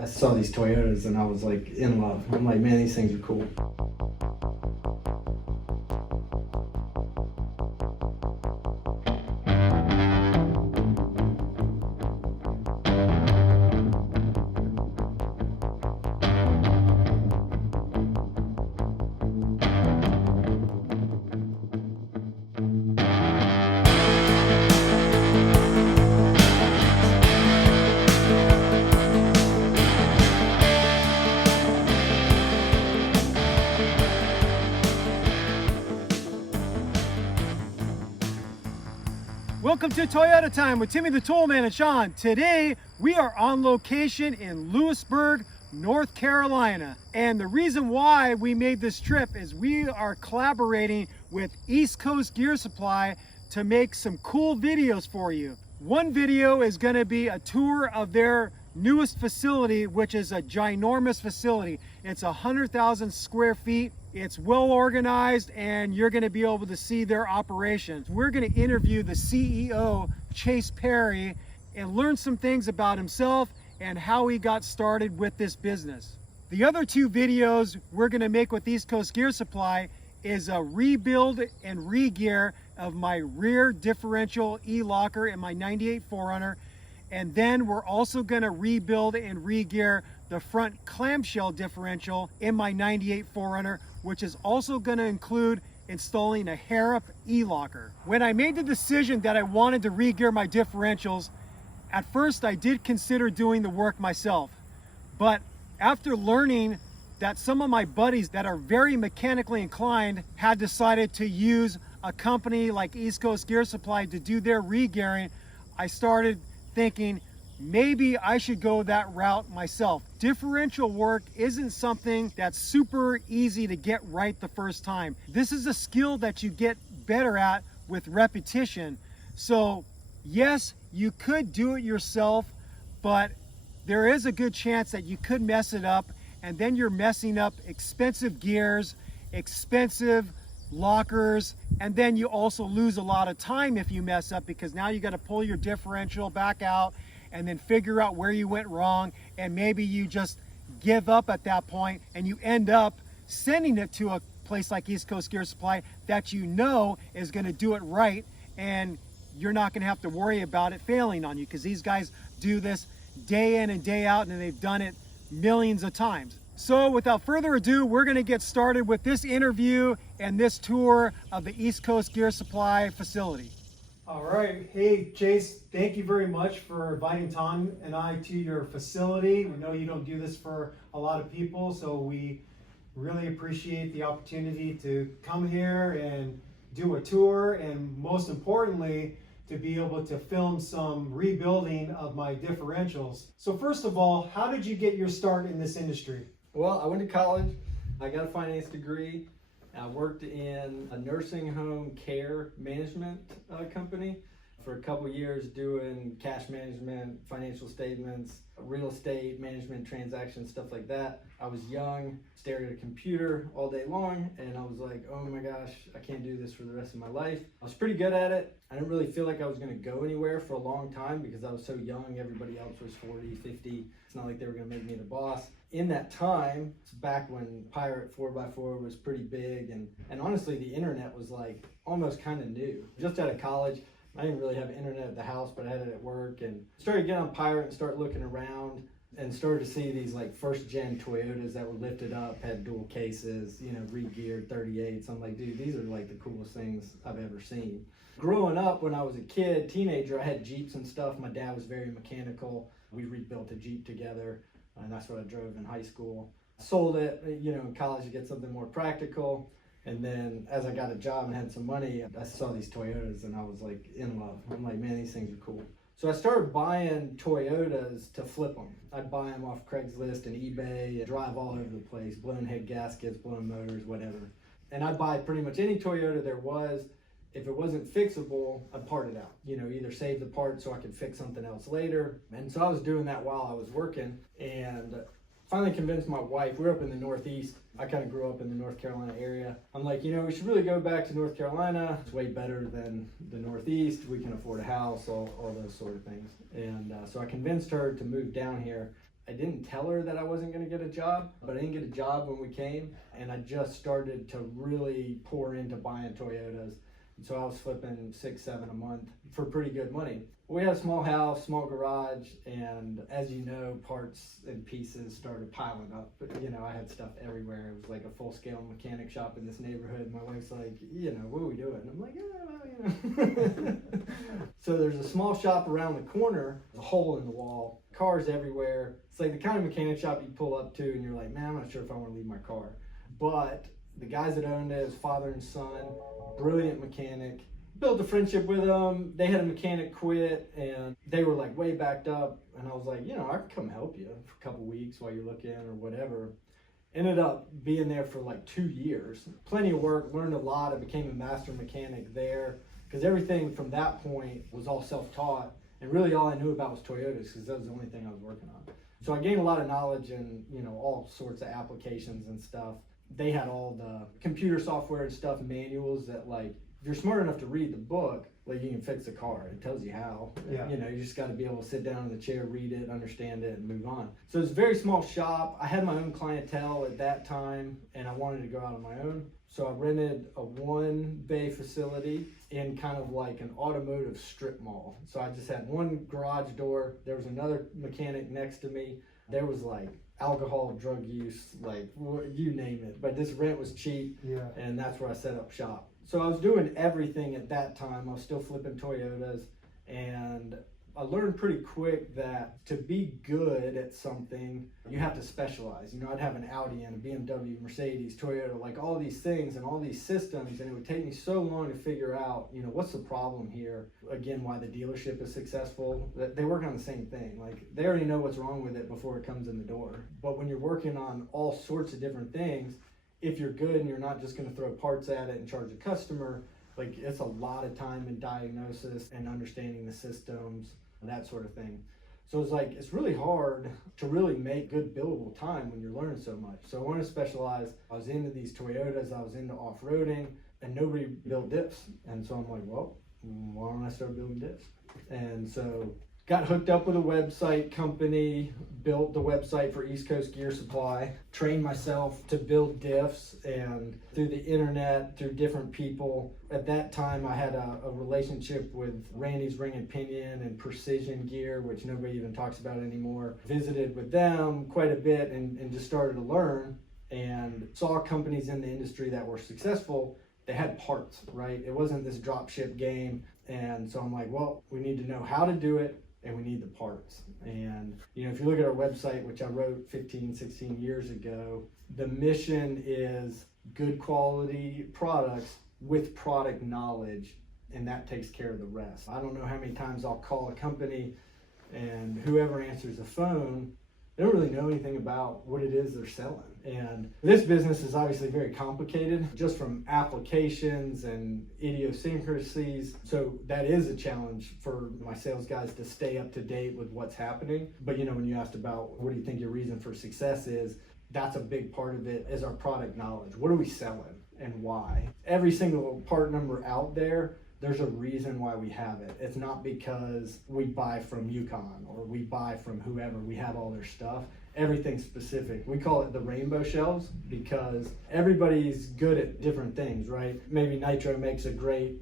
I saw these Toyotas and I was like in love. I'm like, man, these things are cool. Welcome to Toyota Time with Timmy the Toolman and Sean. Today we are on location in Lewisburg, North Carolina. And the reason why we made this trip is we are collaborating with East Coast Gear Supply to make some cool videos for you. One video is going to be a tour of their newest facility, which is a ginormous facility. It's 100,000 square feet. It's well organized and you're going to be able to see their operations. We're going to interview the CEO, Chase Perry, and learn some things about himself and how he got started with this business. The other two videos we're going to make with East Coast Gear Supply is a rebuild and re-gear of my rear differential e-locker in my 98 4Runner. And then we're also going to rebuild and re-gear the front clamshell differential in my 98 4Runner, which is also going to include installing a hair-up e-locker. When I made the decision that I wanted to re-gear my differentials, at first I did consider doing the work myself. But after learning that some of my buddies that are very mechanically inclined had decided to use a company like East Coast Gear Supply to do their re-gearing, I started thinking maybe I should go that route myself. Differential work isn't something that's super easy to get right the first time. This is a skill that you get better at with repetition. So yes, you could do it yourself, but there is a good chance that you could mess it up, and then you're messing up expensive gears, expensive lockers, and then you also lose a lot of time if you mess up, because now you got to pull your differential back out and then figure out where you went wrong, and maybe you just give up at that point and you end up sending it to a place like East Coast Gear Supply that you know is going to do it right, and you're not going to have to worry about it failing on you, because these guys do this day in and day out and they've done it millions of times. So without further ado, we're going to get started with this interview and this tour of the East Coast Gear Supply facility. All right. Hey, Chase, thank you very much for inviting Tom and I to your facility. We know you don't do this for a lot of people, so we really appreciate the opportunity to come here and do a tour, and most importantly, to be able to film some rebuilding of my differentials. So first of all, how did you get your start in this industry? Well, I went to college. I got a finance degree. I worked in a nursing home care management company for a couple years, doing cash management, financial statements, real estate management, transactions, stuff like that. I was young, stared at a computer all day long, and I was like, oh my gosh, I can't do this for the rest of my life. I was pretty good at it. I didn't really feel like I was going to go anywhere for a long time because I was so young. Everybody else was 40, 50. It's not like they were going to make me the boss. In that time, it's back when Pirate 4x4 was pretty big, and honestly, the internet was like almost kind of new. Just out of college, I didn't really have internet at the house, but I had it at work, and started getting on Pirate and start looking around and started to see these like first gen Toyotas that were lifted up, had dual cases, you know, re-geared 38s. I'm like, dude, these are like the coolest things I've ever seen. Growing up, when I was a kid, teenager, I had Jeeps and stuff. My dad was very mechanical. We rebuilt a Jeep together, and that's what I drove in high school. Sold it, you know, in college to get something more practical. And then as I got a job and had some money, I saw these Toyotas and I was like in love. I'm like, man, these things are cool. So I started buying Toyotas to flip them. I'd buy them off Craigslist and eBay, drive all over the place, blown head gaskets, blown motors, whatever. And I'd buy pretty much any Toyota there was. If it wasn't fixable, I'd part it out. You know, either save the part so I could fix something else later. And so I was doing that while I was working, and finally convinced my wife. We're up in the Northeast. I kind of grew up in the North Carolina area. I'm like, you know, we should really go back to North Carolina. It's way better than the Northeast. We can afford a house, all those sort of things. And so I convinced her to move down here. I didn't tell her that I wasn't going to get a job, but I didn't get a job when we came, and I just started to really pour into buying Toyotas. And so I was flipping 6, 7 a month for pretty good money. We had a small house, small garage, and as you know, parts and pieces started piling up. But, I had stuff everywhere. It was like a full-scale mechanic shop in this neighborhood. My wife's like, what are we doing? I'm like, So there's a small shop around the corner, a hole in the wall, cars everywhere. It's like the kind of mechanic shop you pull up to and you're like, man, I'm not sure if I want to leave my car. But the guys that owned it, his father and son, brilliant mechanic. Built a friendship with them. They had a mechanic quit and they were like way backed up. And I was like, I could come help you for a couple weeks while you're looking or whatever. Ended up being there for like 2 years. Plenty of work, learned a lot. I became a master mechanic there because everything from that point was all self-taught. And really all I knew about was Toyotas because that was the only thing I was working on. So I gained a lot of knowledge in, all sorts of applications and stuff. They had all the computer software and stuff, manuals that like, if you're smart enough to read the book, like you can fix a car. It tells you how. Yeah. You just got to be able to sit down in the chair, read it, understand it, and move on. So it's a very small shop. I had my own clientele at that time, and I wanted to go out on my own. So I rented a 1-bay facility in kind of like an automotive strip mall. So I just had one garage door. There was another mechanic next to me. There was like alcohol, drug use, like you name it. But this rent was cheap, and that's where I set up shop. So I was doing everything at that time. I was still flipping Toyotas, and I learned pretty quick that to be good at something, you have to specialize. I'd have an Audi and a BMW, Mercedes, Toyota, like all these things and all these systems, and it would take me so long to figure out, what's the problem here? Again, why the dealership is successful. They work on the same thing. Like they already know what's wrong with it before it comes in the door. But when you're working on all sorts of different things, if you're good and you're not just going to throw parts at it and charge a customer, like it's a lot of time in diagnosis and understanding the systems, that sort of thing. So it's really hard to really make good billable time when you're learning so much. So I wanted to specialize. I was into these Toyotas, I was into off-roading, and nobody built diffs. And so I'm like, well, why don't I start building diffs? And so got hooked up with a website company, built the website for East Coast Gear Supply, trained myself to build diffs, and through the internet, through different people. At that time, I had a relationship with Randy's Ring and Pinion and Precision Gear, which nobody even talks about anymore. Visited with them quite a bit and just started to learn and saw companies in the industry that were successful. They had parts, right? It wasn't this drop ship game. And so I'm like, well, we need to know how to do it, and we need the parts. And if you look at our website, which I wrote 15, 16 years ago, the mission is good quality products with product knowledge, and that takes care of the rest. I don't know how many times I'll call a company and whoever answers the phone, they don't really know anything about what it is they're selling. And this business is obviously very complicated, just from applications and idiosyncrasies. So that is a challenge for my sales guys to stay up to date with what's happening. But when you asked about what do you think your reason for success is, that's a big part of it, is our product knowledge. What are we selling and why? Every single part number out there, there's a reason why we have it. It's not because we buy from Yukon or we buy from whoever, we have all their stuff. Everything's specific. We call it the rainbow shelves because everybody's good at different things, right? Maybe Nitro makes a great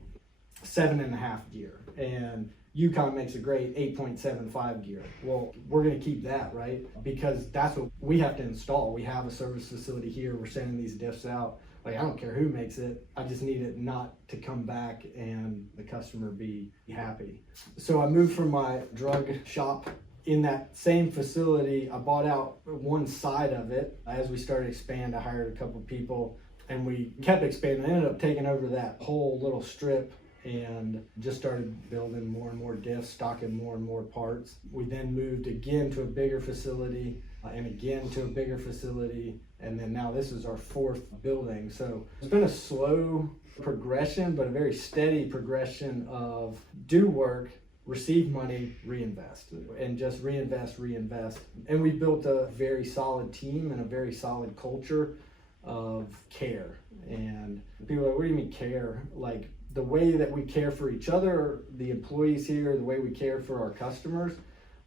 7.5 gear and Yukon makes a great 8.75 gear. Well, we're going to keep that, right? Because that's what we have to install. We have a service facility here. We're sending these diffs out. Like, I don't care who makes it. I just need it not to come back and the customer be happy. So I moved from my drug shop. In that same facility, I bought out one side of it. As we started to expand, I hired a couple people and we kept expanding. I ended up taking over that whole little strip and just started building more and more diffs, stocking more and more parts. We then moved again to a bigger facility and again to a bigger facility. And then now this is our 4th building. So it's been a slow progression, but a very steady progression of do work, receive money, reinvest, and just reinvest. And we built a very solid team and a very solid culture of care. And people are like, what do you mean care? Like the way that we care for each other, the employees here, the way we care for our customers,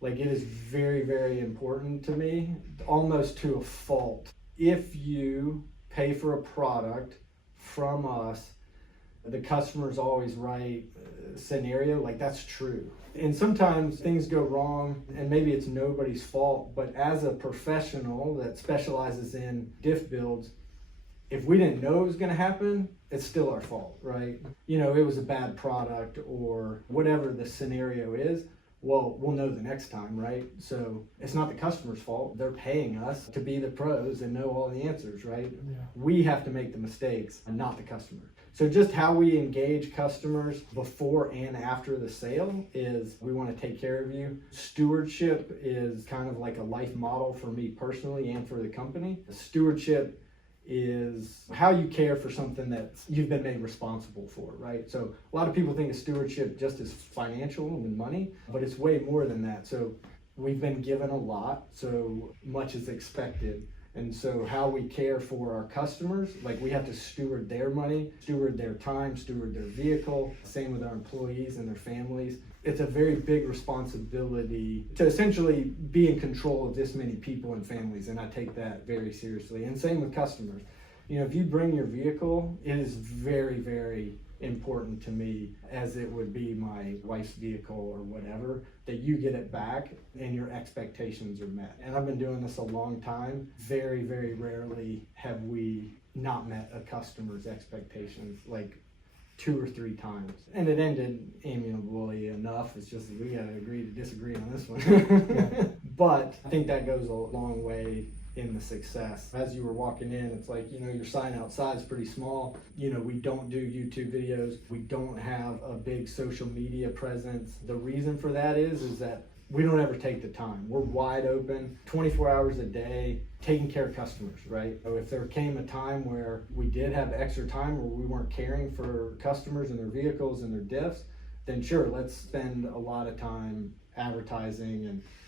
Like, it is very, very important to me, almost to a fault. If you pay for a product from us, the customer's always right scenario, like, that's true. And sometimes things go wrong, and maybe it's nobody's fault, but as a professional that specializes in diff builds, if we didn't know it was going to happen, it's still our fault, right? You know, it was a bad product or whatever the scenario is. Well, we'll know the next time, right? So it's not the customer's fault. They're paying us to be the pros and know all the answers, right? Yeah. We have to make the mistakes and not the customer. So just how we engage customers before and after the sale is, we want to take care of you. Stewardship is kind of like a life model for me personally and for the company. Stewardship is how you care for something that you've been made responsible for, right? So a lot of people think of stewardship just as financial and money, but it's way more than that. So we've been given a lot, so much is expected. And so how we care for our customers, like, we have to steward their money, steward their time, steward their vehicle, same with our employees and their families. It's a very big responsibility to essentially be in control of this many people and families, and I take that very seriously. And same with customers. You know, if you bring your vehicle, it is very, very important to me, as it would be my wife's vehicle or whatever, that you get it back and your expectations are met. And I've been doing this a long time. Very, very rarely have we not met a customer's expectations, like 2 or 3 times. And it ended amiably enough. It's just we gotta agree to disagree on this one. But I think that goes a long way in the success. As you were walking in, it's like, you know, your sign outside is pretty small. You know, we don't do YouTube videos. We don't have a big social media presence. The reason for that is that we don't ever take the time. We're wide open, 24 hours a day, taking care of customers, right? So if there came a time where we did have extra time where we weren't caring for customers and their vehicles and their diffs, then sure, let's spend a lot of time advertising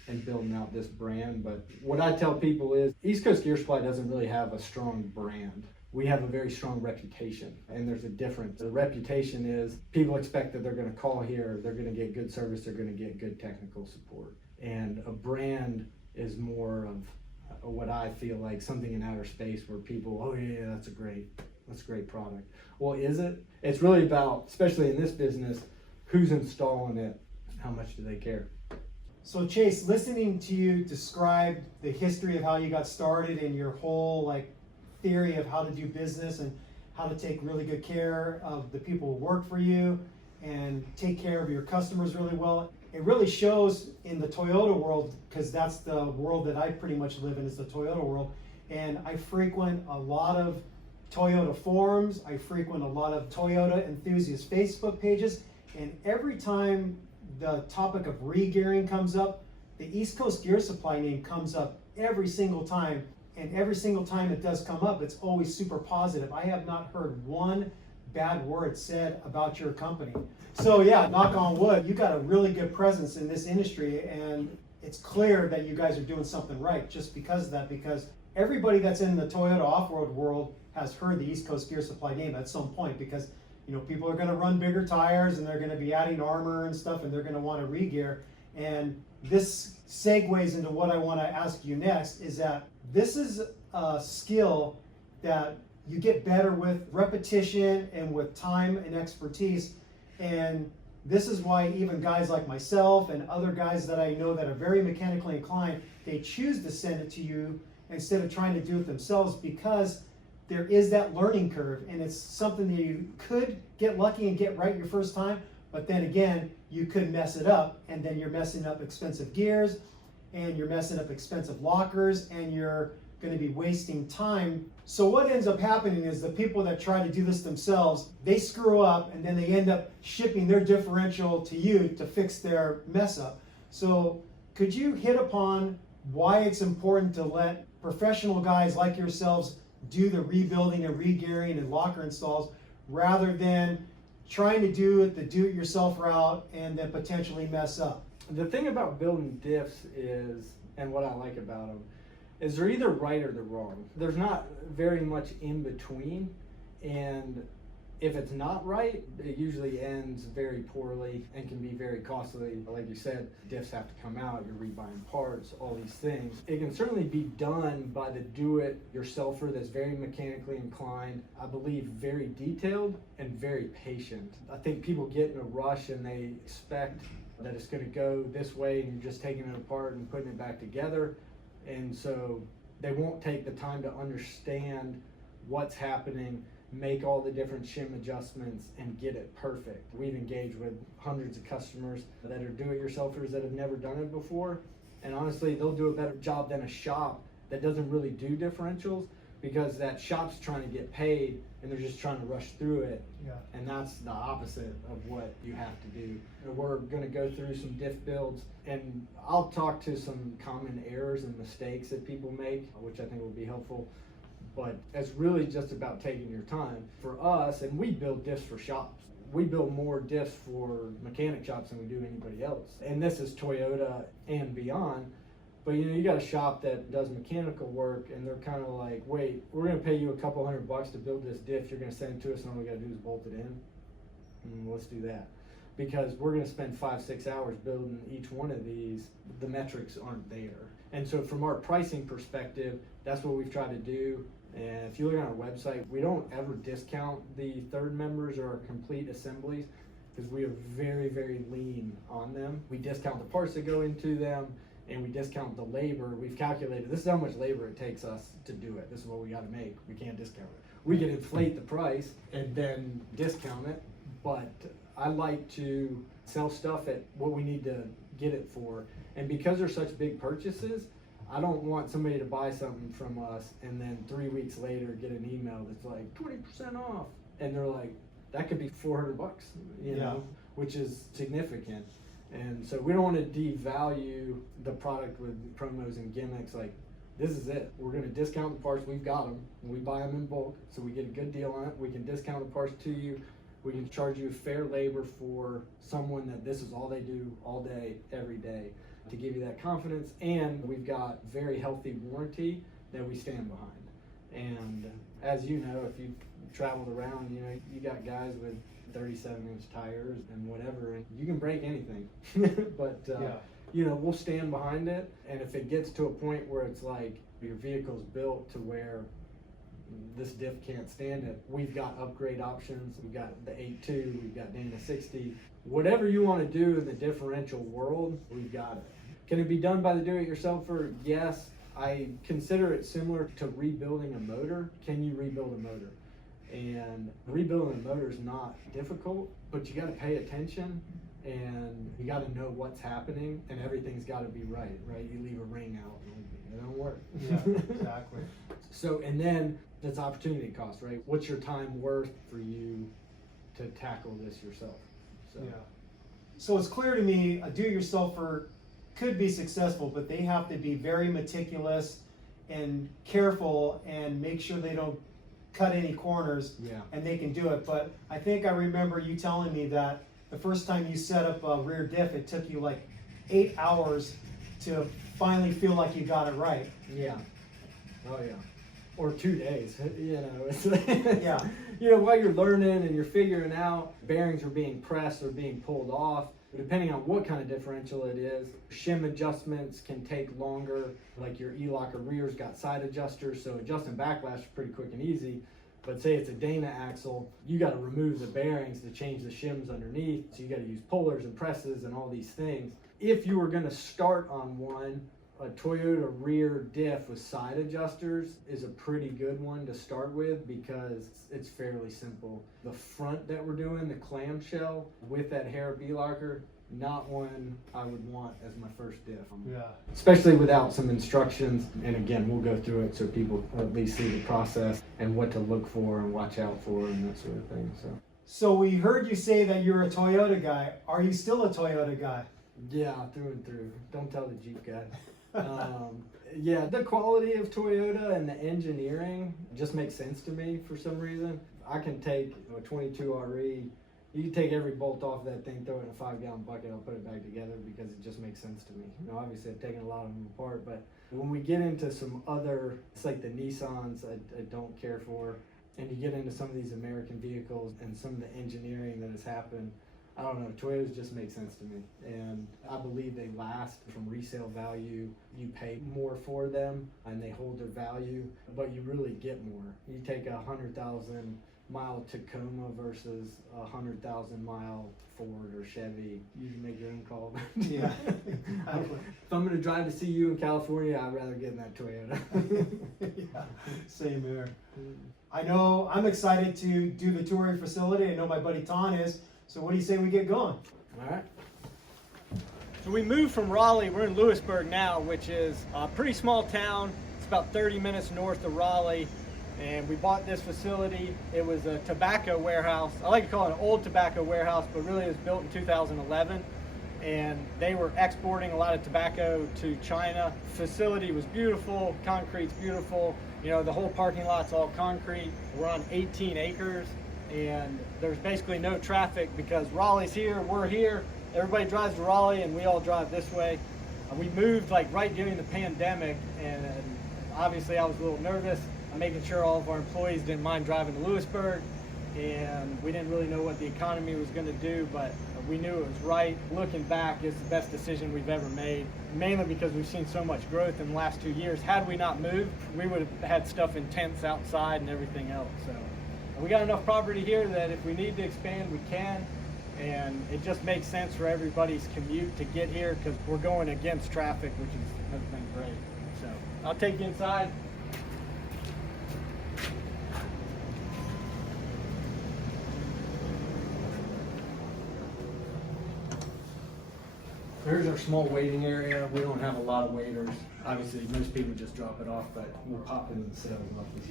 and building out this brand. But what I tell people is, East Coast Gear Supply doesn't really have a strong brand. We have a very strong reputation, and there's a difference. The reputation is, people expect that they're going to call here, they're going to get good service, they're going to get good technical support. And a brand is more of what I feel like something in outer space where people, oh yeah, that's a great product. Well, is it? It's really about, especially in this business, who's installing it, how much do they care? So Chase, listening to you describe the history of how you got started and your whole theory of how to do business and how to take really good care of the people who work for you and take care of your customers really well. It really shows in the Toyota world, because that's the world that I pretty much live in, is the Toyota world. And I frequent a lot of Toyota forums. I frequent a lot of Toyota enthusiast Facebook pages. And every time the topic of re-gearing comes up, the East Coast Gear Supply name comes up every single time. And every single time it does come up, it's always super positive. I have not heard one bad word said about your company. So yeah, knock on wood, you got a really good presence in this industry, and it's clear that you guys are doing something right just because of that, because everybody that's in the Toyota off-road world has heard the East Coast Gear Supply name at some point, because you know, people are going to run bigger tires and they're going to be adding armor and stuff, and they're going to want to re-gear. And this segues into what I want to ask you next, is that this is a skill that you get better with repetition and with time and expertise. And this is why even guys like myself and other guys that I know that are very mechanically inclined, they choose to send it to you instead of trying to do it themselves, because there is that learning curve, and it's something that you could get lucky and get right your first time, but then again, you could mess it up, and then you're messing up expensive gears, and you're messing up expensive lockers, and you're going to be wasting time. So what ends up happening is the people that try to do this themselves, they screw up, and then they end up shipping their differential to you to fix their mess up. So could you hit upon why it's important to let professional guys like yourselves do the rebuilding and re-gearing and locker installs, rather than trying to do it the do-it-yourself route and then potentially mess up? The thing about building diffs is, and what I like about them, is they're either right or they're wrong. There's not very much in between, and If it's not right, it usually ends very poorly and can be very costly. Like you said, diffs have to come out, you're rebuying parts, all these things. It can certainly be done by the do-it-yourselfer that's very mechanically inclined, I believe very detailed and very patient. I think people get in a rush and they expect that it's going to go this way and you're just taking it apart and putting it back together. And so they won't take the time to understand what's happening, make all the different shim adjustments, and get it perfect. We've engaged with hundreds of customers that are do-it-yourselfers that have never done it before, and honestly they'll do a better job than a shop that doesn't really do differentials, because that shop's trying to get paid and they're just trying to rush through it. Yeah. And that's the opposite of what you have to do. We're going to go through some diff builds, and I'll talk to some common errors and mistakes that people make, which I think will be helpful. But it's really just about taking your time. For us, and we build diffs for shops. We build more diffs for mechanic shops than we do anybody else. And this is Toyota and beyond. But you got a shop that does mechanical work and they're kind of like, wait, we're gonna pay you a couple $100 to build this diff, you're gonna send it to us and all we gotta do is bolt it in? Let's do that. Because we're gonna spend 5-6 hours building each one of these, the metrics aren't there. And so from our pricing perspective, that's what we've tried to do. And if you look on our website, we don't ever discount the third members or our complete assemblies, because we are very, very lean on them. We discount the parts that go into them, and we discount the labor. We've calculated, this is how much labor it takes us to do it. This is what we gotta make. We can't discount it. We can inflate the price and then discount it, but I like to sell stuff at what we need to get it for. And because they're such big purchases, I don't want somebody to buy something from us and then 3 weeks later get an email that's like 20% off. And they're like, that could be $400, you know, which is significant. And so we don't want to devalue the product with promos and gimmicks. Like, this is it. We're going to discount the parts. We've got them. We buy them in bulk, so we get a good deal on it. We can discount the parts to you. We can charge you fair labor for someone that this is all they do all day, every day, to give you that confidence. And we've got very healthy warranty that we stand behind. And as you know, if you've traveled around, you got guys with 37-inch tires and whatever, and you can break anything. But we'll stand behind it. And if it gets to a point where it's like your vehicle's built to where this diff can't stand it, we've got upgrade options. We've got the 8.2, we've got Dana 60. Whatever you want to do in the differential world, we've got it. Can it be done by the do-it-yourselfer? Yes. I consider it similar to rebuilding a motor. Can you rebuild a motor? And rebuilding a motor is not difficult, but you got to pay attention and you got to know what's happening, and everything's got to be right? You leave a ring out and it don't work. Yeah, exactly. So, and then that's opportunity cost, right? What's your time worth for you to tackle this yourself? So it's clear to me a do-it-yourselfer could be successful, but they have to be very meticulous and careful and make sure they don't cut any corners, and they can do it. But I think I remember you telling me that the first time you set up a rear diff, it took you like 8 hours to finally feel like you got it right. Yeah. Oh yeah. Or 2 days. It's while you're learning and you're figuring out, bearings are being pressed or being pulled off. Depending on what kind of differential it is, shim adjustments can take longer. Like your E-locker rear's got side adjusters, so adjusting backlash is pretty quick and easy. But say it's a Dana axle, you got to remove the bearings to change the shims underneath. So you got to use pullers and presses and all these things. If you were going to start on one, a Toyota rear diff with side adjusters is a pretty good one to start with because it's fairly simple. The front that we're doing, the clamshell with that Harrop E-locker, not one I would want as my first diff. Especially without some instructions. And again, we'll go through it so people at least see the process and what to look for and watch out for and that sort of thing. So we heard you say that you're a Toyota guy. Are you still a Toyota guy? Yeah, through and through. Don't tell the Jeep guy. The quality of Toyota and the engineering just makes sense to me for some reason. I can take a 22 RE, you can take every bolt off that thing, throw it in a 5-gallon bucket, I'll put it back together because it just makes sense to me. Obviously I've taken a lot of them apart, but when we get into some other, it's like the Nissans I don't care for. and you get into some of these American vehicles and some of the engineering that has happened, I don't know, Toyotas just make sense to me. And I believe they last from resale value. You pay more for them and they hold their value, but you really get more. You take 100,000 mile Tacoma versus 100,000 mile Ford or Chevy. You can make your own call. Yeah. If I'm going to drive to see you in California, I'd rather get in that Toyota. Yeah, same here. I know I'm excited to do the touring facility. I know my buddy Ton is. So what do you say we get going? All right. So we moved from Raleigh. We're in Lewisburg now, which is a pretty small town. It's about 30 minutes north of Raleigh. And we bought this facility. It was a tobacco warehouse. I like to call it an old tobacco warehouse, but really it was built in 2011. And they were exporting a lot of tobacco to China. Facility was beautiful, concrete's beautiful. You know, the whole parking lot's all concrete. We're on 18 acres. And there's basically no traffic because Raleigh's here, we're here, everybody drives to Raleigh and we all drive this way. We moved like right during the pandemic, and obviously I was a little nervous, making sure all of our employees didn't mind driving to Lewisburg, and we didn't really know what the economy was going to do, but we knew it was right. Looking back, it's the best decision we've ever made, mainly because we've seen so much growth in the last 2 years. Had we not moved, we would have had stuff in tents outside and everything else. So we got enough property here that if we need to expand, we can. And it just makes sense for everybody's commute to get here because we're going against traffic, which has been great. So I'll take you inside. Here's our small waiting area. We don't have a lot of waiters. Obviously, most people just drop it off, but we'll pop into the sales office.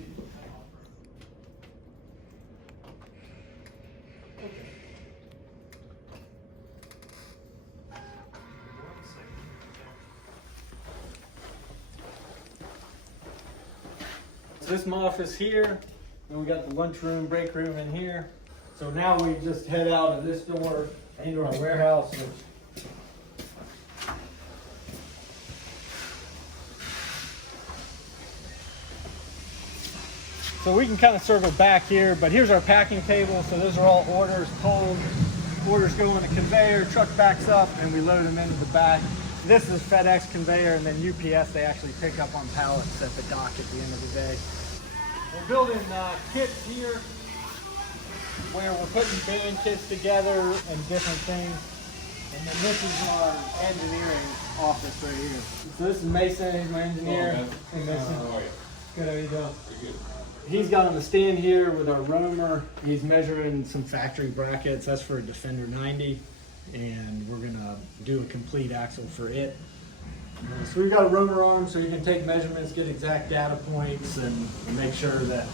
So this is my office here, and we got the lunchroom, break room in here. So now we just head out of this door into our warehouse, which So we can kind of circle back here, but here's our packing table. So those are all orders pulled. Orders go on the conveyor, truck backs up, and we load them into the back. This is FedEx conveyor, and then UPS, they actually pick up on pallets at the dock at the end of the day. We're building kits here where we're putting bearing kits together and different things. And then this is our engineering office right here. So this is Mason, he's my engineer. Hey, Mason. How are you? Good, how you doing? Pretty good. He's got on the stand here with our roamer. He's measuring some factory brackets. That's for a Defender 90. And we're gonna do a complete axle for it. So we've got a roamer arm so you can take measurements, get exact data points, and make sure that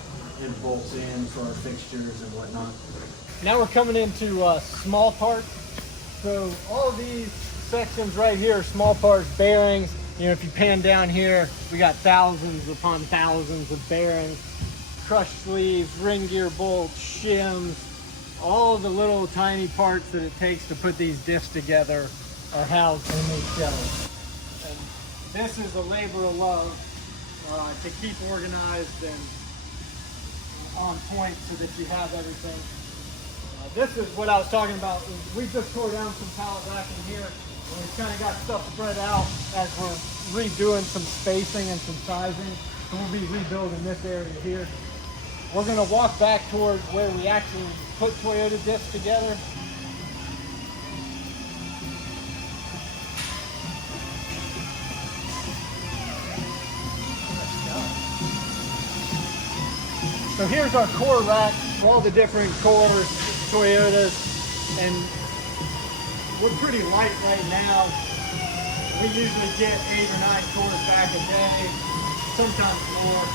it bolts in for our fixtures and whatnot. Now we're coming into small parts. So all of these sections right here are small parts, bearings. You know, if you pan down here, we got thousands upon thousands of bearings, crush sleeves, ring gear bolts, shims, all of the little tiny parts that it takes to put these diffs together are housed in these shelves. And this is a labor of love to keep organized and on point so that you have everything. This is what I was talking about. We just tore down some pallet rack in here, and we've kind of got stuff spread out as we're redoing some spacing and some sizing. So we'll be rebuilding this area here. We're going to walk back towards where we actually put Toyota diffs together. So here's our core rack, all the different cores, Toyotas, and we're pretty light right now. We usually get 8 or 9 cores back a day, sometimes more.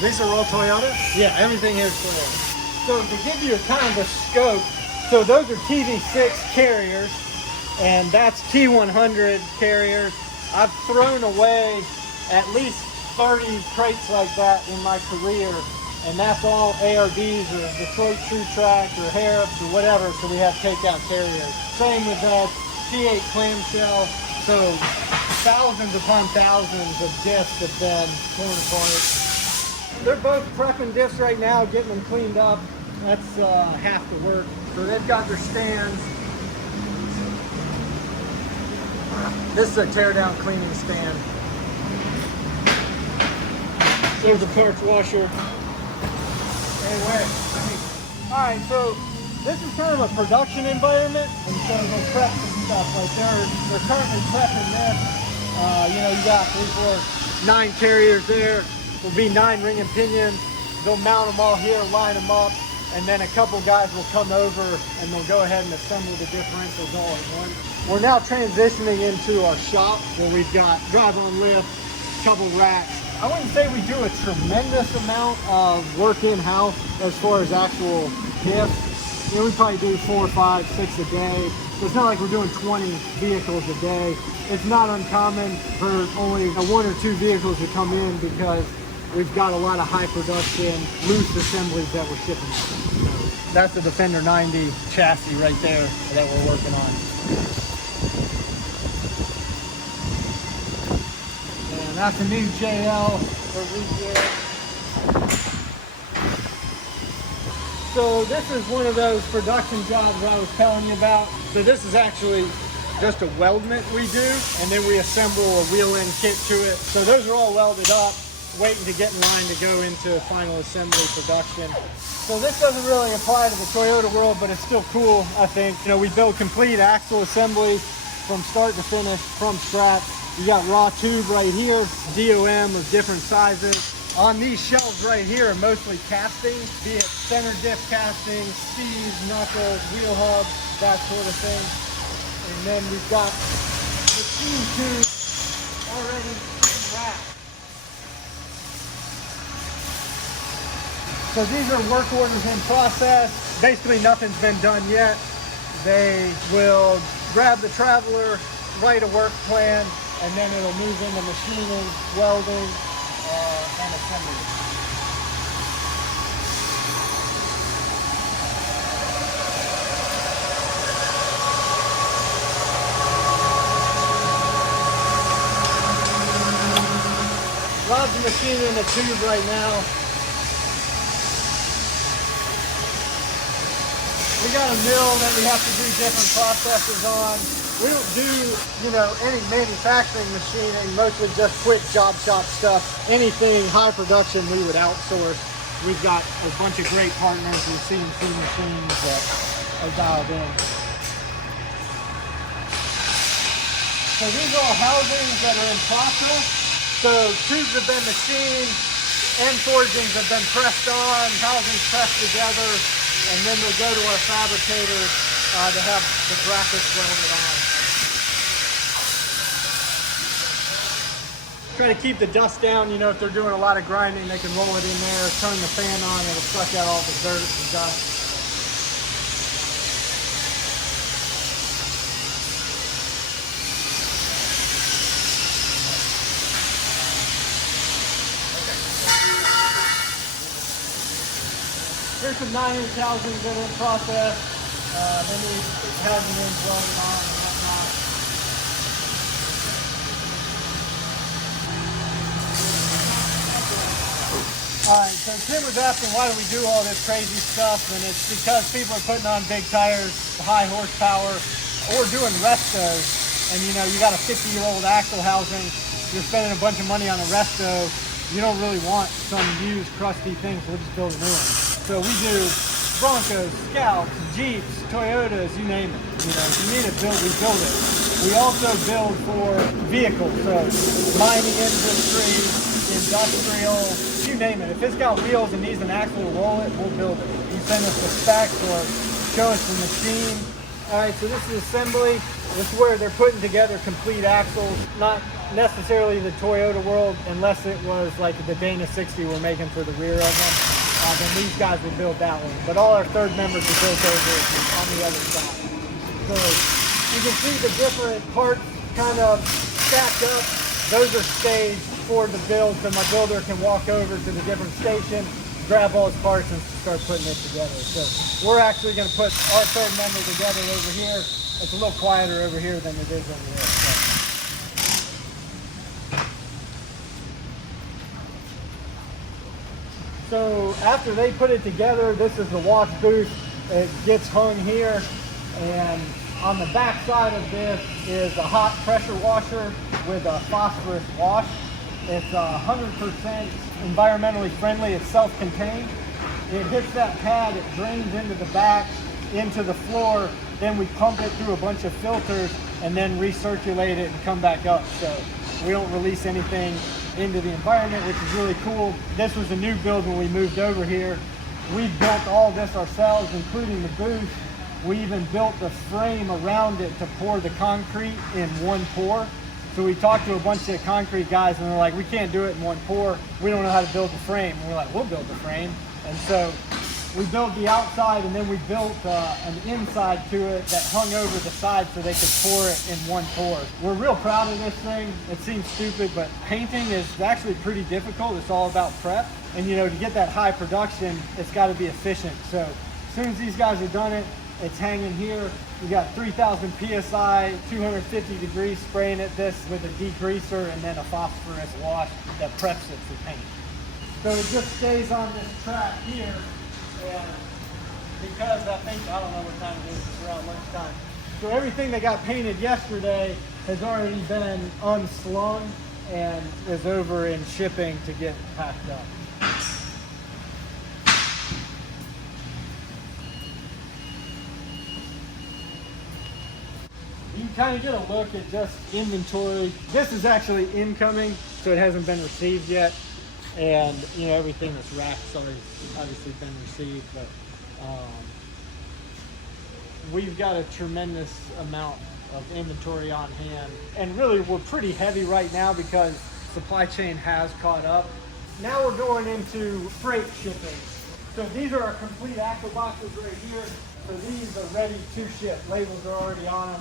These are all Toyota? Yeah, everything here is Toyota. So to give you a kind of a scope, so those are TV6 carriers, and that's T100 carriers. I've thrown away at least 30 crates like that in my career, and that's all ARBs or Detroit True Track or Harrops or whatever, so we have takeout carriers. Same with that T8 clamshell, so thousands upon thousands of discs have been torn apart. They're both prepping diffs right now, getting them cleaned up. That's half the work. So they've got their stands. This is a tear down cleaning stand. There's a parts washer. Anyway, all right, so this is kind of a production environment, and so they'll prep some stuff. Like they're currently prepping this. You got 3, 4, 9 carriers there. There'll be 9 ring and pinions. They'll mount them all here, line them up, and then a couple guys will come over and they'll go ahead and assemble the differentials all at once. We're now transitioning into our shop where we've got drive-on lift, couple racks. I wouldn't say we do a tremendous amount of work in-house as far as actual diffs. We probably do 4, 5, 6 a day. So it's not like we're doing 20 vehicles a day. It's not uncommon for only 1 or 2 vehicles to come in because we've got a lot of high production, loose assemblies that we're shipping. So that's the Defender 90 chassis right there that we're working on. And that's a new JL for regear. So this is one of those production jobs that I was telling you about. So this is actually just a weldment we do, and then we assemble a wheel-in kit to it. So those are all welded up, waiting to get in line to go into final assembly production. So this doesn't really apply to the Toyota world, but it's still cool, I think. We build complete axle assembly from start to finish, from scratch. You got raw tube right here, DOM of different sizes. On these shelves right here are mostly castings, be it center diff castings, C's, knuckles, wheel hubs, that sort of thing. And then we've got machine tubes already wrapped. So these are work orders in process. Basically nothing's been done yet. They will grab the Traveler, write a work plan, and then it'll move into machining, welding, and assembly. Rob's machining a tube right now. We got a mill that we have to do different processes on. We don't do, any manufacturing machining, mostly just quick job shop stuff. Anything high production we would outsource. We've got a bunch of great partners with CNC machines that are dialed in. So these are all housings that are in process. So tubes have been machined, end forgings have been pressed on, housings pressed together, and then they'll go to our fabricator to have the brackets welded on. Try to keep the dust down, if they're doing a lot of grinding, they can roll it in there, turn the fan on, it'll suck out all the dirt and dust. Here's some 9-inch housings that are in process. They need housing in welded on and whatnot. Alright, so Tim was asking why do we do all this crazy stuff, and it's because people are putting on big tires, high horsepower, or doing restos, and you got a 50-year-old axle housing, you're spending a bunch of money on a resto, you don't really want some used crusty things, we'll just build a new one. So we do Broncos, Scouts, Jeeps, Toyotas, you name it. If you need it built, we build it. We also build for vehicles, so mining industry, industrial, you name it. If it's got wheels and needs an axle to roll it, we'll build it. You send us the specs or show us the machine. All right, so this is assembly. This is where they're putting together complete axles, not necessarily the Toyota world, unless it was like the Dana 60 we're making for the rear of them. Then these guys will build that one. But all our third members are built over on the other side. So you can see the different parts kind of stacked up. Those are staged for the build, so my builder can walk over to the different station, grab all his parts and start putting it together. So we're actually going to put our third member together over here. It's a little quieter over here than it is over there. So. So after they put it together, this is the wash booth. It gets hung here, and on the back side of this is a hot pressure washer with a phosphorus wash. It's 100% environmentally friendly. It's self-contained. It hits that pad, it drains into the back, into the floor, then we pump it through a bunch of filters and then recirculate it and come back up. So we don't release anything into the environment, which is really cool. This was a new build when we moved over here. We built all this ourselves, including the booth. We even built the frame around it to pour the concrete in one pour. So we talked to a bunch of concrete guys and they're like, we can't do it in one pour. We don't know how to build the frame. And we're like, we'll build the frame. And so we built the outside and then we built an inside to it that hung over the side so they could pour it in one pour. We're real proud of this thing. It seems stupid, but painting is actually pretty difficult. It's all about prep. And you know, to get that high production, it's got to be efficient. So as soon as these guys have done it, it's hanging here. We got 3,000 PSI, 250 degrees spraying at this with a degreaser and then a phosphorus wash that preps it for paint. So it just stays on this track here, and because I don't know what time it is, it's around lunchtime. So everything that got painted yesterday has already been unslung and is over in shipping to get packed up. You kind of get a look at just inventory. This is actually incoming, so it hasn't been received yet. And you know, everything that's wrapped's obviously been received, but we've got a tremendous amount of inventory on hand. And really, we're pretty heavy right now because supply chain has caught up. Now we're going into freight shipping. So these are our complete aqua boxes right here. So these are ready to ship. Labels are already on them.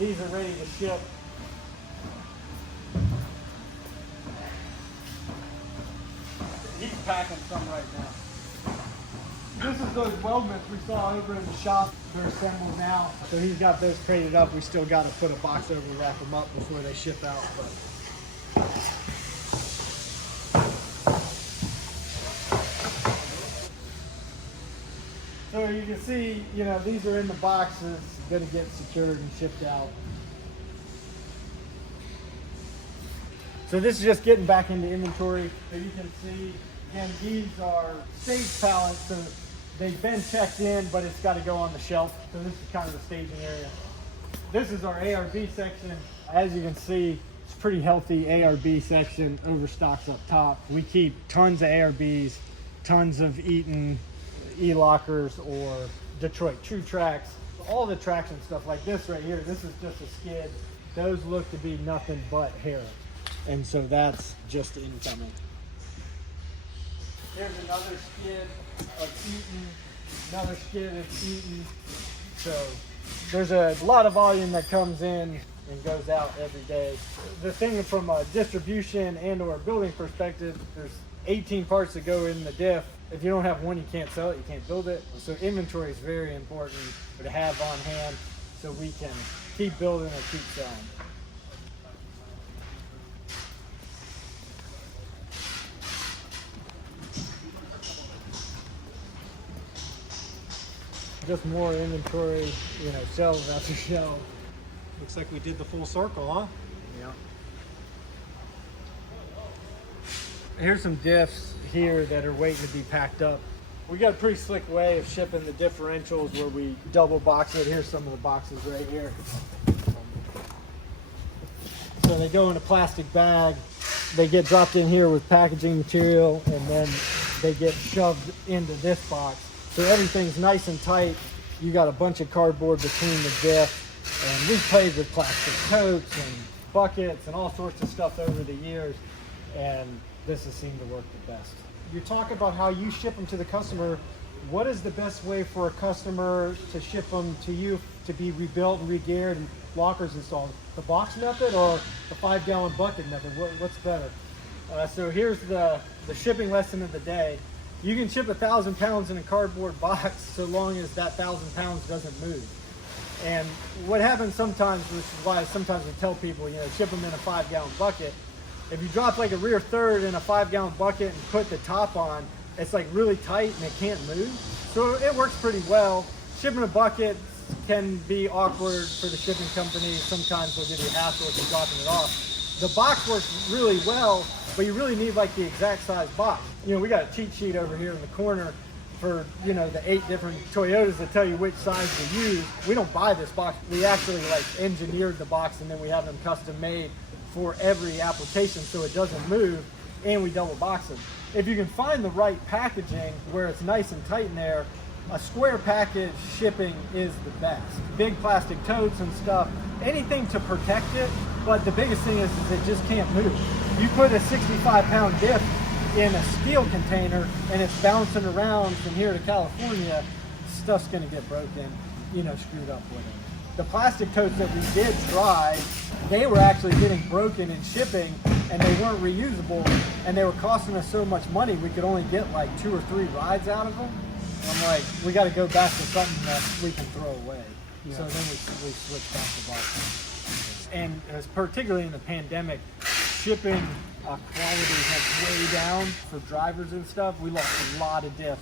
These are ready to ship. He's packing some right now. This is those weldments we saw over in the shop. They're assembled now. So he's got those crated up. We still got to put a box over and wrap them up before they ship out. But so you can see, you know, these are in the boxes, going to get secured and shipped out. So this is just getting back into inventory. So you can see, again, these are stage pallets, so they've been checked in, but it's got to go on the shelf. So this is kind of the staging area. This is our ARB section. As you can see, it's a pretty healthy ARB section, overstocks up top. We keep tons of ARBs, tons of Eaton E-lockers or Detroit True Tracks. All the traction stuff like this right here, this is just a skid. Those look to be nothing but hair. And so that's just incoming. Here's another skid of Eaton, another skid of Eaton. So there's a lot of volume that comes in and goes out every day. The thing from a distribution and or building perspective, there's 18 parts that go in the diff. If you don't have one, you can't sell it, you can't build it. So inventory is very important to have on hand so we can keep building and keep selling. Just more inventory, you know, shelves after shelf. Looks like we did the full circle, huh? Yeah. Here's some diffs here that are waiting to be packed up. We got a pretty slick way of shipping the differentials where we double box it. Here's some of the boxes right here. So they go in a plastic bag. They get dropped in here with packaging material and then they get shoved into this box. So everything's nice and tight. You got a bunch of cardboard between the diff. And we've played with plastic totes and buckets and all sorts of stuff over the years. And this has seemed to work the best. You talk about how you ship them to the customer. What is the best way for a customer to ship them to you to be rebuilt and re-geared and lockers installed? The box method or the 5-gallon bucket method? What's better? So here's the shipping lesson of the day. You can ship 1,000 pounds in a cardboard box so long as that 1,000 pounds doesn't move. And what happens sometimes, which is why sometimes I tell people, you know, ship them in a 5-gallon bucket. If you drop like a rear third in a 5-gallon bucket and put the top on, it's like really tight and it can't move. So it works pretty well. Shipping a bucket can be awkward for the shipping company. Sometimes they'll give you a hassle if you're dropping it off. The box works really well, but you really need like the exact size box. You know, we got a cheat sheet over here in the corner for, you know, the 8 different Toyotas that tell you which size to use. We don't buy this box. We actually like engineered the box, and then we have them custom made for every application so it doesn't move, and we double box them. If you can find the right packaging where it's nice and tight in there, a square package shipping is the best. Big plastic totes and stuff, anything to protect it, but the biggest thing is it just can't move. You put a 65-pound diff in a steel container and it's bouncing around from here to California, stuff's gonna get broken, you know, screwed up with it. The plastic totes that we did try, they were actually getting broken in shipping and they weren't reusable, and they were costing us so much money we could only get like 2 or 3 rides out of them. And I'm like, we got to go back to something that we can throw away. Yeah. So then we switched back to boxes. And as particularly in the pandemic, shipping quality went way down for drivers and stuff. We lost a lot of diffs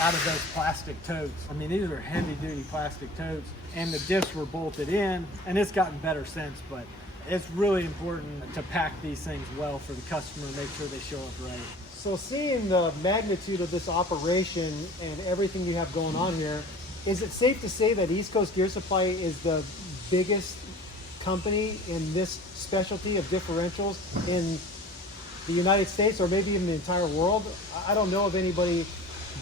out of those plastic totes. I mean, these are heavy duty plastic totes, and the diffs were bolted in, and it's gotten better since, but it's really important to pack these things well for the customer, make sure they show up right. So seeing the magnitude of this operation and everything you have going on here, is it safe to say that East Coast Gear Supply is the biggest company in this specialty of differentials in the United States, or maybe even the entire world? I don't know of anybody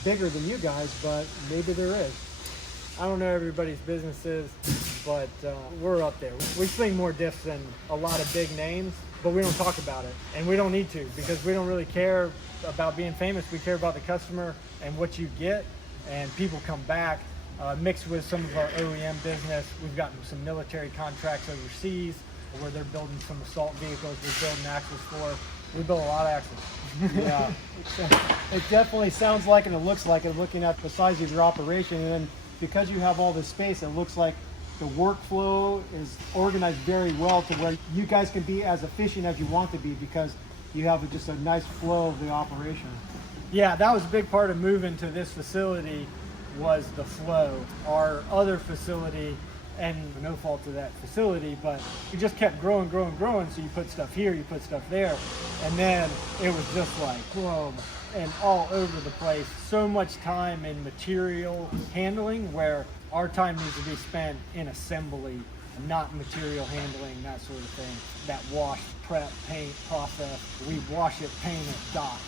bigger than you guys, but maybe there is. I don't know everybody's businesses, but we're up there. We swing more diffs than a lot of big names, but we don't talk about it, and we don't need to, because we don't really care about being famous. We care about the customer and what you get, and people come back. Mixed with some of our OEM business, we've gotten some military contracts overseas where they're building some assault vehicles we're building axles for. We build a lot of axles. Yeah, it definitely sounds like, and it looks like it, looking at the size of your operation. And then because you have all this space, it looks like the workflow is organized very well to where you guys can be as efficient as you want to be, because you have just a nice flow of the operation. Yeah, that was a big part of moving to this facility, was the flow. Our other facility, and no fault to that facility, but it just kept growing. So you put stuff here, you put stuff there, and then it was just like boom, and all over the place. So much time in material handling, where our time needs to be spent in assembly, not material handling, that sort of thing. That wash, prep, paint process, we wash it, paint it, dock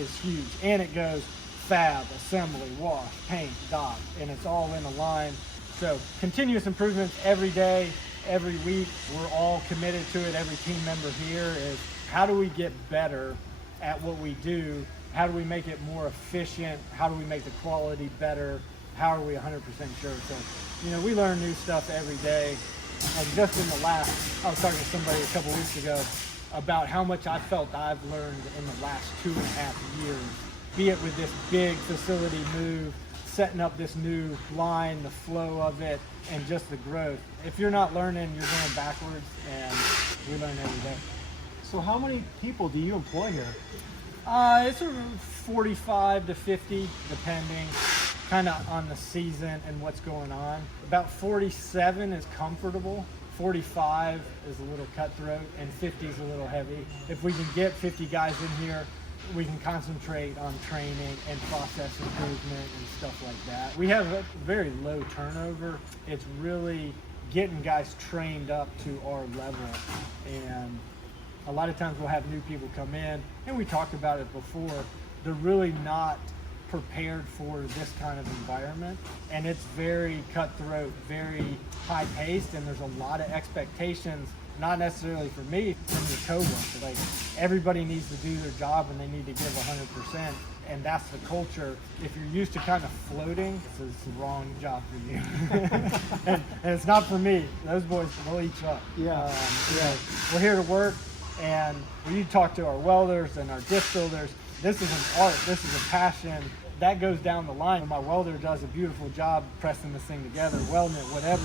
is huge, and it goes fab, assembly, wash, paint, dock, and it's all in a line. So continuous improvements every day, every week. We're all committed to it. Every team member here is, how do we get better at what we do? How do we make it more efficient? How do we make the quality better? How are we 100% sure? So, you know, we learn new stuff every day. And just in the last, I was talking to somebody a couple weeks ago about how much I felt I've learned in the last 2.5 years, be it with this big facility move, setting up this new line, the flow of it, and just the growth. If you're not learning, you're going backwards, and we learn every day. So how many people do you employ here? It's around 45 to 50, depending kind of on the season and what's going on. About 47 is comfortable. 45 is a little cutthroat, and 50 is a little heavy. If we can get 50 guys in here, we can concentrate on training and process improvement and stuff like that. We have a very low turnover. It's really getting guys trained up to our level. And a lot of times we'll have new people come in, and we talked about it before, they're really not prepared for this kind of environment, and it's very cutthroat, very high paced, and there's a lot of expectations, not necessarily for me, from your coworker. Like, everybody needs to do their job and they need to give 100%, and that's the culture. If you're used to kind of floating, this is the wrong job for you. and it's not for me. Those boys will eat you up. Yeah. We're here to work, and when you talk to our welders and our disc builders, this is an art, this is a passion. That goes down the line. My welder does a beautiful job pressing this thing together, welding it, whatever.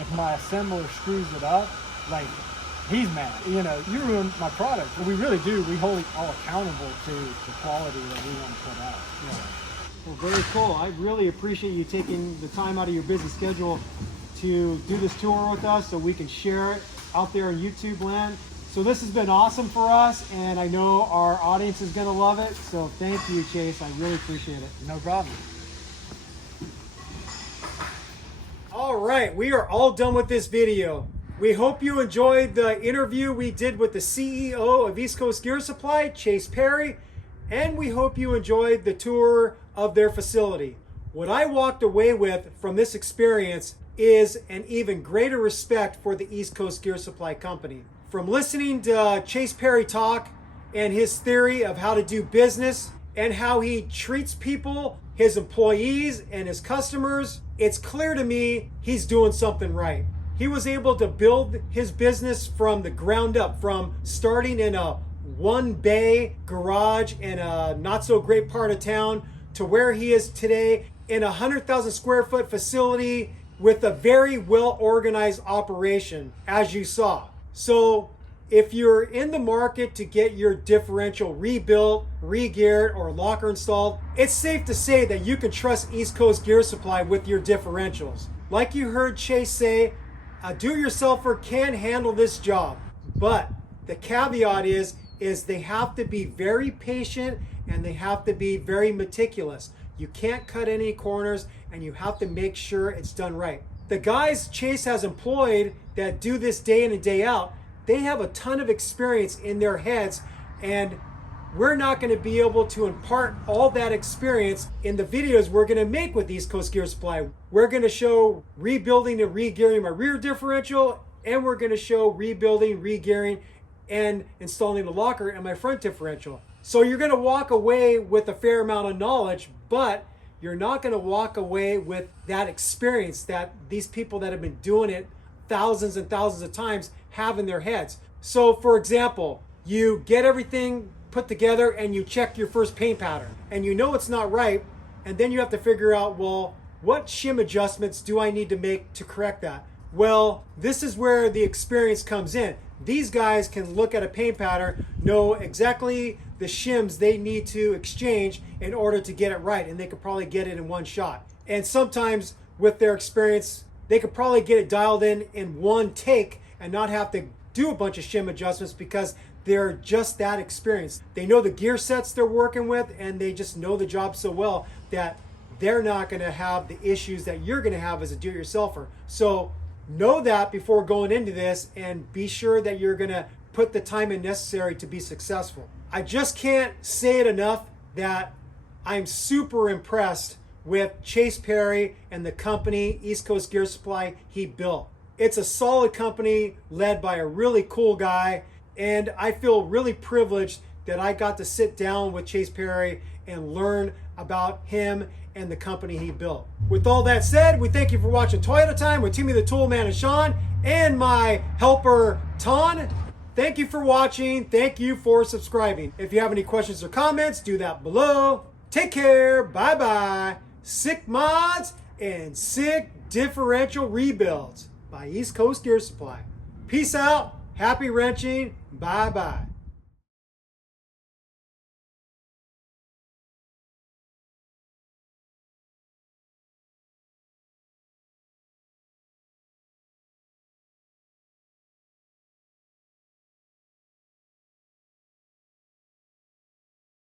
If my assembler screws it up, like, he's mad. You know, you ruined my product. But we really do. We hold it all accountable to the quality that we want to put out. Yeah. Well, very cool. I really appreciate you taking the time out of your busy schedule to do this tour with us so we can share it out there in YouTube land. So this has been awesome for us, and I know our audience is going to love it. So thank you, Chase. I really appreciate it. No problem. All right, we are all done with this video. We hope you enjoyed the interview we did with the CEO of East Coast Gear Supply, Chase Perry, and we hope you enjoyed the tour of their facility. What I walked away with from this experience is an even greater respect for the East Coast Gear Supply Company. From listening to Chase Perry talk and his theory of how to do business and how he treats people, his employees and his customers, it's clear to me he's doing something right. He was able to build his business from the ground up, from starting in a one bay garage in a not so great part of town to where he is today in a 100,000 square foot facility with a very well organized operation, as you saw. So if you're in the market to get your differential rebuilt, re-geared, or locker installed, it's safe to say that you can trust East Coast Gear Supply with your differentials. Like you heard Chase say, a do-it-yourselfer can handle this job, but the caveat is they have to be very patient and they have to be very meticulous. You can't cut any corners and you have to make sure it's done right. The guys Chase has employed that do this day in and day out, they have a ton of experience in their heads, and we're not going to be able to impart all that experience in the videos we're going to make with East Coast Gear Supply. We're going to show rebuilding and re-gearing my rear differential, and we're going to show rebuilding, re-gearing, and installing the locker in my front differential. So you're going to walk away with a fair amount of knowledge, but you're not going to walk away with that experience that these people that have been doing it thousands and thousands of times have in their heads. So for example, you get everything put together and you check your first paint pattern and you know it's not right, and then you have to figure out, well, what shim adjustments do I need to make to correct that? Well, this is where the experience comes in. These guys can look at a paint pattern, know exactly the shims they need to exchange in order to get it right, and they could probably get it in one shot. And sometimes with their experience, they could probably get it dialed in one take and not have to do a bunch of shim adjustments because they're just that experienced. They know the gear sets they're working with, and they just know the job so well that they're not going to have the issues that you're going to have as a do-it-yourselfer. So know that before going into this, and be sure that you're going to put the time in necessary to be successful. I just can't say it enough that I'm super impressed with Chase Perry and the company East Coast Gear Supply he built. It's a solid company led by a really cool guy, and I feel really privileged that I got to sit down with Chase Perry and learn about him and the company he built. With all that said, we thank you for watching Toyota Time with Timmy the Toolman and Sean and my helper Ton. Thank you for watching. Thank you for subscribing. If you have any questions or comments, do that below. Take care. Bye-bye. Sick mods and sick differential rebuilds by East Coast Gear Supply. Peace out. Happy wrenching. Bye-bye.